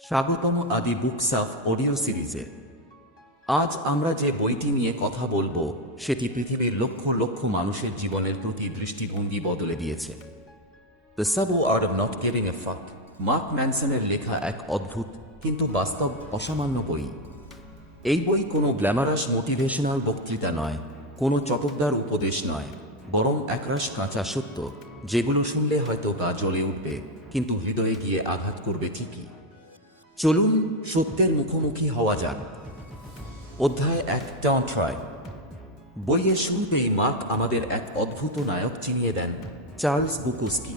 স্বাগতম আদি books of audio সিরিজে। আজ আমরা যে বইটি নিয়ে কথা বলবো সেটি পৃথিবীর লক্ষ লক্ষ মানুষের জীবনের প্রতি দৃষ্টিভঙ্গি বদলে দিয়েছে। দ্য সাবো art of not giving a fuck, Mark ম্যানসনের লেখা এক অদ্ভুত কিন্তু বাস্তব অসামান্য বই। এই বই কোনো গ্ল্যামারাস মোটিভেশনাল বক্তৃতা নয়, কোনো চটকদার উপদেশ নয়, বরং একরাশ কাঁচা সত্য, যেগুলো শুনলে হয়তো গা জ্বলে উঠবে, কিন্তু হৃদয়ে গিয়ে আঘাত করবে ঠিকই। চলুন সত্যের মুখোমুখি হওয়া যাক। অধ্যায় 1, ডোন্ট ট্রাই। বইয়ের শুরুতেই মার্ক আমাদের এক অদ্ভুত নায়ক চিনিয়ে দেন, চার্লস বুকোস্কি।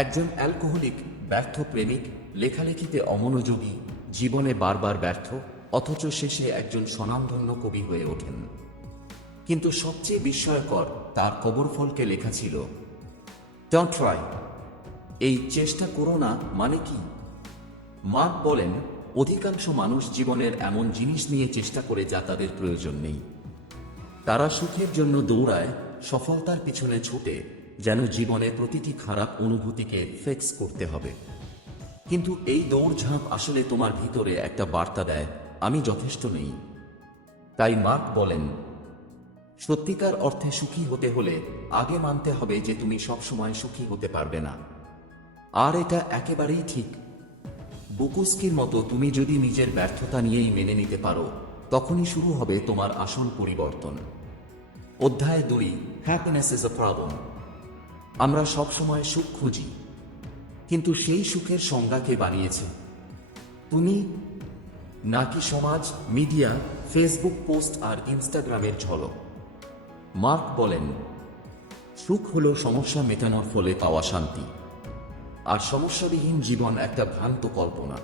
একজন অ্যালকোহলিক, ব্যর্থ প্রেমিক, লেখালেখিতে অমনোযোগী, জীবনে বারবার ব্যর্থ, অথচ শেষে একজন স্বনামধন্য কবি হয়ে ওঠেন। কিন্তু সবচেয়ে বিস্ময়কর, তার কবরফলকে লেখা ছিল ডোন্ট ট্রাই। এই চেষ্টা করো না মানে কি? মার্ক বলেন, অধিকাংশ মানুষ জীবনের এমন জিনিস নিয়ে চেষ্টা করে যা তাদের প্রয়োজন নেই। তারা সুখের জন্য দৌড়ায়, সফলতার পিছনে ছুটে, যেন জীবনের প্রতিটি খারাপ অনুভূতিকে ফিক্স করতে হবে। কিন্তু এই দৌড়ঝাঁপ আসলে তোমার ভিতরে একটা বার্তা দেয়, আমি যথেষ্ট নেই। তাই মার্ক বলেন, সত্যিকার অর্থে সুখী হতে হলে আগে মানতে হবে যে তুমি সবসময় সুখী হতে পারবে না। আর এটা একেবারেই ঠিক। বুকোস্কির মতো তুমি যদি নিজের ব্যর্থতা নিয়েই মেনে নিতে পারো, তখনই শুরু হবে তোমার আসল পরিবর্তন। অধ্যায় 2, হ্যাপিনেস ইজ আ প্রবলেম। আমরা সবসময় সুখ খুঁজি, কিন্তু সেই সুখের সংজ্ঞা কে বানিয়েছে? তুমি নাকি সমাজ, মিডিয়া, ফেসবুক পোস্ট আর ইনস্টাগ্রামের ঝলক? মার্ক বলেন, সুখ হলো সমস্যা মেটানোর ফলে পাওয়া শান্তি, আর সমস্যাবিহীন জীবন একটা ভ্রান্ত কল্পনা।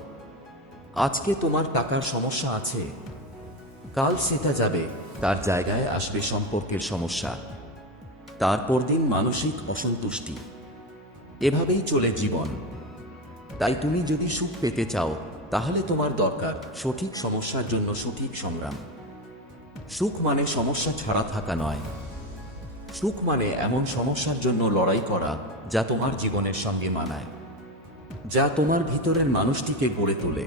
আজকে তোমার টাকার সমস্যা আছে, কাল সেটা যাবে, তার জায়গায় আসবে সম্পর্কের সমস্যা, তারপর দিন মানসিক অসন্তুষ্টি। এভাবেই চলে জীবন। তাই তুমি যদি সুখ পেতে চাও, তাহলে তোমার দরকার সঠিক সমস্যার জন্য সঠিক সংগ্রাম। সুখ মানে সমস্যা ছাড়া থাকা নয়। সুখ মানে এমন সমস্যার জন্য লড়াই করা যা তোমার জীবনের সঙ্গে মানায়, যা তোমার ভিতরের মানুষটিকে গড়ে তোলে।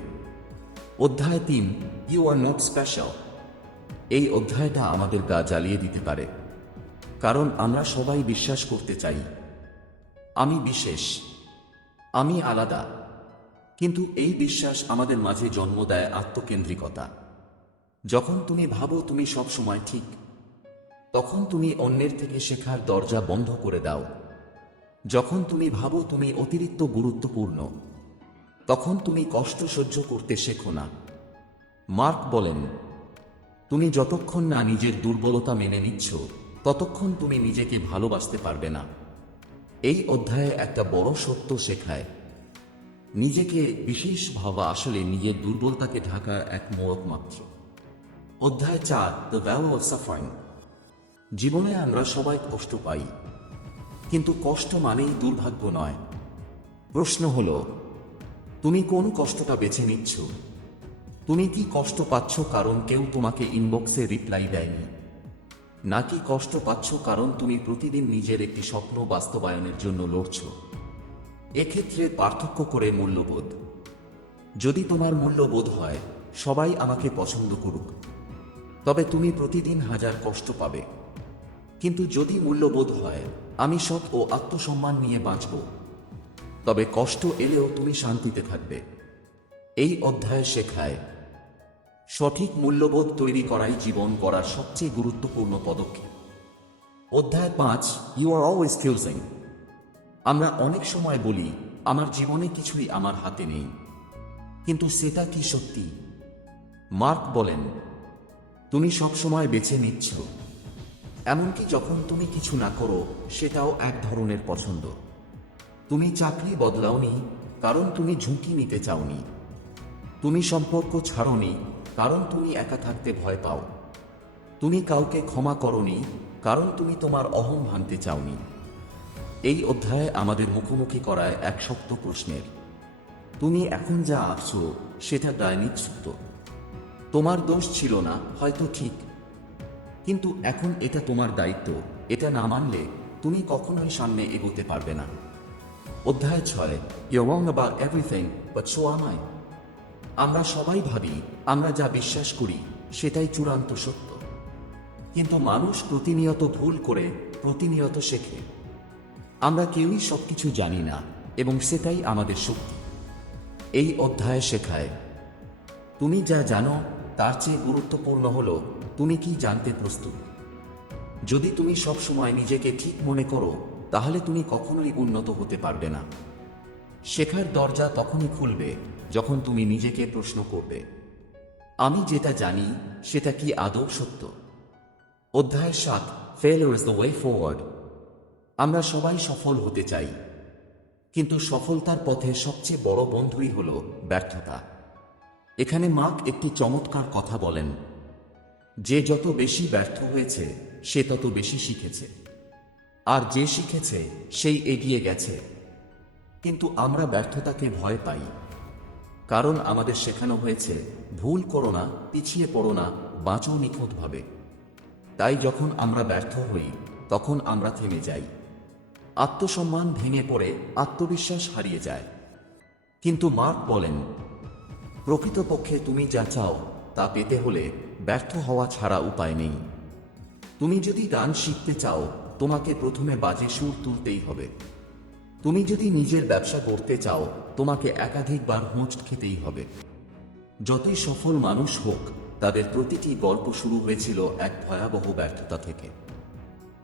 অধ্যায় 3, ইউ আর নট স্পেশাল। এই অধ্যায়টা আমাদের গা জ্বালিয়ে দিতে পারে, কারণ আমরা সবাই বিশ্বাস করতে চাই আমি বিশেষ, আমি আলাদা। কিন্তু এই বিশ্বাস আমাদের মাঝে জন্ম দেয় আত্মকেন্দ্রিকতা। যখন তুমি ভাবো তুমি সব সময় ঠিক, তখন তুমি অন্যের থেকে শেখার দরজা বন্ধ করে দাও। যখন তুমি ভাবো তুমি অতিরিক্ত গুরুত্বপূর্ণ, তখন তুমি কষ্ট সহ্য করতে শেখো না। মার্ক বলেন, তুমি যতক্ষণ না নিজের দুর্বলতা মেনে নিচ্ছ, ততক্ষণ তুমি নিজেকে ভালোবাসতে পারবে না। এই অধ্যায়ে একটা বড় সত্য শেখায়, নিজেকে বিশেষ ভাবা আসলে নিজের দুর্বলতাকে ঢাকার এক মোড়ক মাত্র। অধ্যায় 4, দ্য ভ্যালু অফ সাফারিং। জীবনে আমরা সবাই কষ্ট পাই, কিন্তু কষ্ট মানেই দুর্ভাগ্য নয়। প্রশ্ন হলো, তুমি কোন কষ্টটা বেছে নিচ্ছ? তুমি কি কষ্ট পাচ্ছ কারণ কেউ তোমাকে ইনবক্সে রিপ্লাই দেয়নি, নাকি কষ্ট পাচ্ছ কারণ তুমি প্রতিদিন নিজের একটি স্বপ্ন বাস্তবায়নের জন্য লড়ছ? এক্ষেত্রে পার্থক্য করে মূল্যবোধ। যদি তোমার মূল্যবোধ হয় সবাই আমাকে পছন্দ করুক, তবে তুমি প্রতিদিন হাজার কষ্ট পাবে। কিন্তু যদি মূল্যবোধ হয় আমি সৎ ও আত্মসম্মান নিয়ে বাঁচব, তবে কষ্ট এলেও তুমি শান্তিতে থাকবে। এই অধ্যায় শেখায়, সঠিক মূল্যবোধ তৈরি করাই জীবন গড়ার সবচেয়ে গুরুত্বপূর্ণ পদক্ষেপ। অধ্যায় 5, ইউ আর অলওয়েজ চুজিং। আমরা অনেক সময় বলি আমার জীবনে কিছুই আমার হাতে নেই, কিন্তু সেটা কি সত্যি? মার্ক বলেন, তুমি সবসময় বেছে নিচ্ছ। এমনকি যখন তুমি কিছু না করো, সেটাও এক ধরনের পছন্দ। তুমি চাকরি বদলাওনি কারণ তুমি ঝুঁকি নিতে চাওনি। তুমি সম্পর্ক ছাড়োনি কারণ তুমি একা থাকতে ভয় পাও। তুমি কাউকে ক্ষমা করোনি কারণ তুমি তোমার অহং ভাঙতে চাওনি। এই অধ্যায়ে আমাদের মুখোমুখি করায় এক শক্ত প্রশ্নের, তুমি এখন যা আছো সেটা দৈনিক সত্য। তোমার দোষ ছিল না, হয়তো ঠিক, কিন্তু এখন এটা তোমার দায়িত্ব। এটা না মানলে তুমি কখনোই সামনে এগোতে পারবে না। অধ্যায় 6, you are wrong about everything but so am I. আমরা সবাই ভাবি আমরা যা বিশ্বাস করি সেটাই চূড়ান্ত সত্য, কিন্তু মানুষ প্রতিনিয়ত ভুল করে, প্রতিনিয়ত শেখে। আমরা কেউই সবকিছু জানি না, এবং সেটাই আমাদের শক্তি। এই অধ্যায় শেখায় তুমি যা জানো তার চেয়ে গুরুত্বপূর্ণ হলো তুমি কি জানতে প্রস্তুত। যদি তুমি সবসময় নিজেকে ঠিক মনে করো, তাহলে তুমি কখনোই উন্নত হতে পারবে না। শেখার দরজা তখনই খুলবে যখন তুমি নিজেকে প্রশ্ন করবে, আমি যেটা জানি সেটা কি আদৌ সত্য। অধ্যায় 7, failure is the way forward. আমরা সবাই সফল হতে চাই, কিন্তু সফলতার পথে সবচেয়ে বড় বন্ধুই হল ব্যর্থতা। এখানে মার্ক একটি চমৎকার কথা বলেন, যে যত বেশি ব্যর্থ হয়েছে সে তত বেশি শিখেছে, আর যে শিখেছে সেই এগিয়ে গেছে। কিন্তু আমরা ব্যর্থতাকে ভয় পাই, কারণ আমাদের শেখানো হয়েছে ভুল করো না, পিছিয়ে পড়ো না, বাঁচো নিখুঁতভাবে। তাই যখন আমরা ব্যর্থ হই তখন আমরা থেমে যাই, আত্মসম্মান ভেঙে পড়ে, আত্মবিশ্বাস হারিয়ে যায়। কিন্তু মার্ক বলেন, প্রকৃতপক্ষে তুমি যা চাও তা পেতে হলে ব্যর্থ হওয়া ছাড়া উপায় নেই। তুমি যদি গান শিখতে চাও, তোমাকে প্রথমে বাজে সুর তুলতেই হবে। তুমি যদি নিজের ব্যবসা করতে চাও, তোমাকে একাধিকবার হোঁচ খেতেই হবে। যতই সফল মানুষ হোক, তাদের প্রতিটি গল্প শুরু হয়েছিল এক ভয়াবহ ব্যর্থতা থেকে।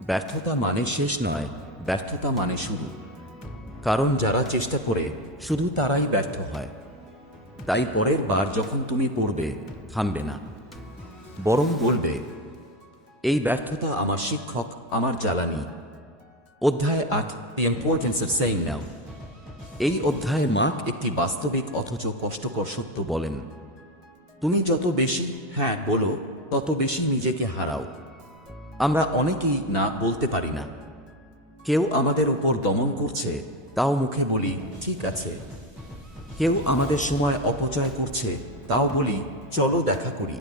ব্যর্থতা মানে শেষ নয়, ব্যর্থতা মানে শুরু। কারণ যারা চেষ্টা করে শুধু তারাই ব্যর্থ হয়। তাই পরের বার যখন তুমি পড়বে, থামবে না, বরং বলবে, এই ব্যর্থতা আমার শিক্ষক, আমার জ্বালানি। অধ্যায় 8, দ্য ইম্পর্টেন্স অফ সেইং নাও। এই অধ্যায়ে মার্ক একটি বাস্তবিক অথচ কষ্টকর সত্য বলেন, তুমি যত বেশি হ্যাঁ বলো, তত বেশি নিজেকে হারাও। আমরা অনেকেই না বলতে পারি না। কেউ আমাদের উপর দমন করছে, তাও মুখে বলি ঠিক আছে। কেউ আমাদের সময় অপচয় করছে, তাও বলি চলো দেখা করি।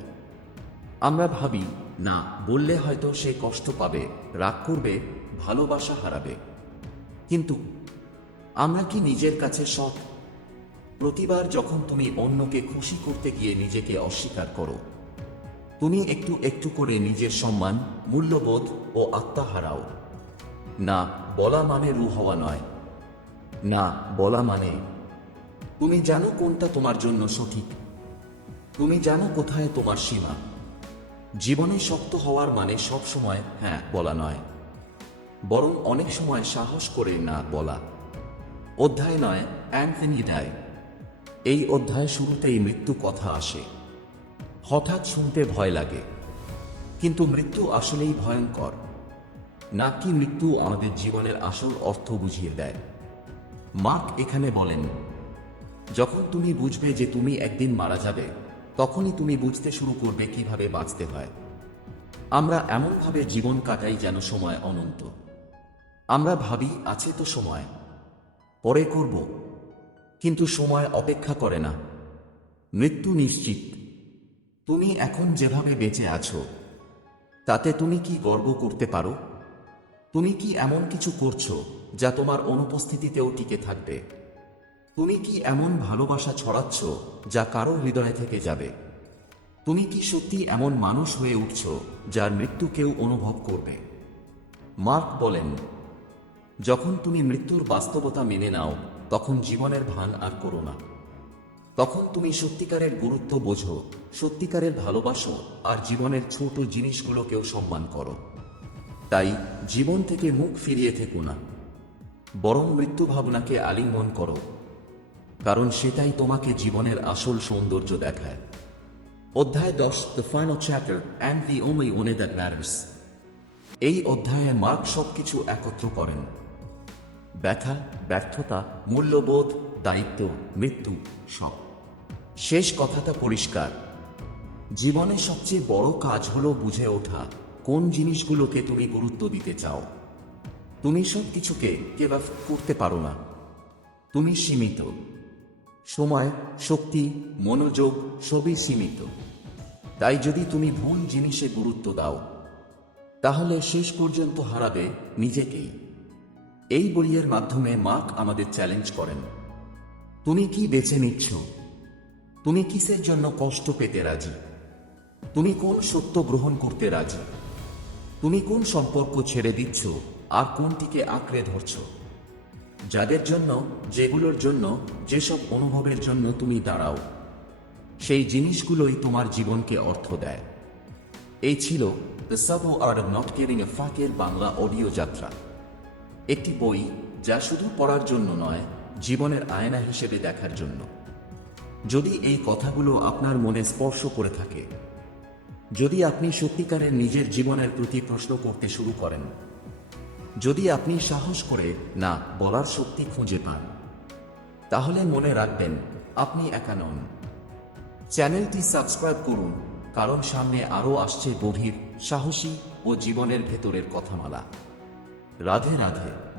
আমরা ভাবি না বললে হয়তো সে কষ্ট পাবে, রাগ করবে, ভালোবাসা হারাবে। কিন্তু আমরা কি নিজের কাছে সৎ? প্রতিবার যখন তুমি অন্যকে খুশি করতে গিয়ে নিজেকে অস্বীকার করো, তুমি একটু একটু করে নিজের সম্মান, মূল্যবোধ ও আত্মা হারাও। না বলা মানে রু হওয়া নয়। না বলা মানে তুমি জানো কোনটা তোমার জন্য সঠিক। তুমি জানো কোথায় তোমার সীমা। জীবনে শক্ত হওয়ার মানে সব সময় হ্যাঁ বলা নয়, বরং অনেক সময় সাহস করে না বলা। অধ্যায় 9, অ্যান্থনি ডায়। এই অধ্যায় শুরুতেই মৃত্যু কথা আসে। হঠাৎ শুনতে ভয় লাগে, কিন্তু মৃত্যু আসলেই ভয়ঙ্কর। নাকি মৃত্যু আমাদের জীবনের আসল অর্থ বুঝিয়ে দেয়। মার্ক এখানে বলেন, যখন তুমি বুঝবে যে তুমি একদিন মারা যাবে, তখনই তুমি বুঝতে শুরু করবে কিভাবে বাঁচতে হয়। আমরা এমনভাবে জীবন কাটাই যেন সময় অনন্ত। আমরা ভাবি আছে তো সময়, পরে করব, কিন্তু সময় অপেক্ষা করে না। মৃত্যু নিশ্চিত। তুমি এখন যেভাবে বেঁচে আছো, তাতে তুমি কি গর্ব করতে পারো? তুমি কি এমন কিছু করছো যা তোমার অনুপস্থিতিতেও টিকে থাকবে? তুমি কি এমন ভালোবাসা ছড়াচ্ছ যা কারো হৃদয়ে থেকে যাবে? তুমি কি সত্যি এমন মানুষ হয়ে উঠছ যার মৃত্যু কেউ অনুভব করবে? মার্ক বলেন, যখন তুমি মৃত্যুর বাস্তবতা মেনে নাও, তখন জীবনের ভান আর করো না। তখন তুমি সত্যিকারের গুরুত্ব বোঝো, সত্যিকারের ভালোবাসো, আর জীবনের ছোট জিনিসগুলোকেও সম্মান করো। তাই জীবন থেকে মুখ ফিরিয়ে থেকো না, বরং মৃত্যু ভাবনাকে আলিঙ্গন করো, কারণ সেটাই তোমাকে জীবনের আসল সৌন্দর্য দেখায়। অধ্যায় 10, the final chapter and the only one that matters. এই অধ্যায়ে মার্ক সবকিছু একত্র করেন, ব্যথা, ব্যর্থতা, মূল্যবোধ, দায়িত্ব, মৃত্যু, সব। শেষ কথাটা পরিষ্কার, জীবনে সবচেয়ে বড় কাজ হলো বুঝে ওঠা কোন জিনিসগুলোকে তুমি গুরুত্ব দিতে চাও। তুমি সব কিছুকে কেবল করতে পারো না, তুমি সীমিত। সময়, শক্তি, মনোযোগ সবই সীমিত। তাই যদি তুমি ভুল জিনিসে গুরুত্ব দাও, তাহলে শেষ পর্যন্ত হারাবে নিজেকেই। এই বইয়ের মাধ্যমে মার্ক আমাদের চ্যালেঞ্জ করেন, তুমি কি বেছে নিচ্ছ? তুমি কিসের জন্য কষ্ট পেতে রাজি? তুমি কোন সত্য গ্রহণ করতে রাজি? তুমি কোন সম্পর্ক ছেড়ে দিচ্ছ আর কোনটিকে আঁকড়ে ধরছ? যাদের জন্য, যেগুলোর জন্য, যেসব অনুভবের জন্য তুমি দাঁড়াও, সেই জিনিসগুলোই তোমার জীবনকে অর্থ দেয়। এই ছিল the subtle art of not caring a ফাঁকের বাংলা অডিও যাত্রা। একটি বই যা শুধু পড়ার জন্য নয়, জীবনের আয়না হিসেবে দেখার জন্য। যদি এই কথাগুলো আপনার মনে স্পর্শ করে থাকে, যদি আপনি সত্যিকারের নিজের জীবনের প্রতি প্রশ্ন করতে শুরু করেন, যদি আপনি সাহস করে না বলার শক্তি খুঁজে পান, তাহলে মনে রাখবেন আপনি একা নন। চ্যানেলটি সাবস্ক্রাইব করুন, কারণ সামনে আরও আসছে গভীর, সাহসী ও জীবনের ভেতরের কথামালা। রাধে রাধে।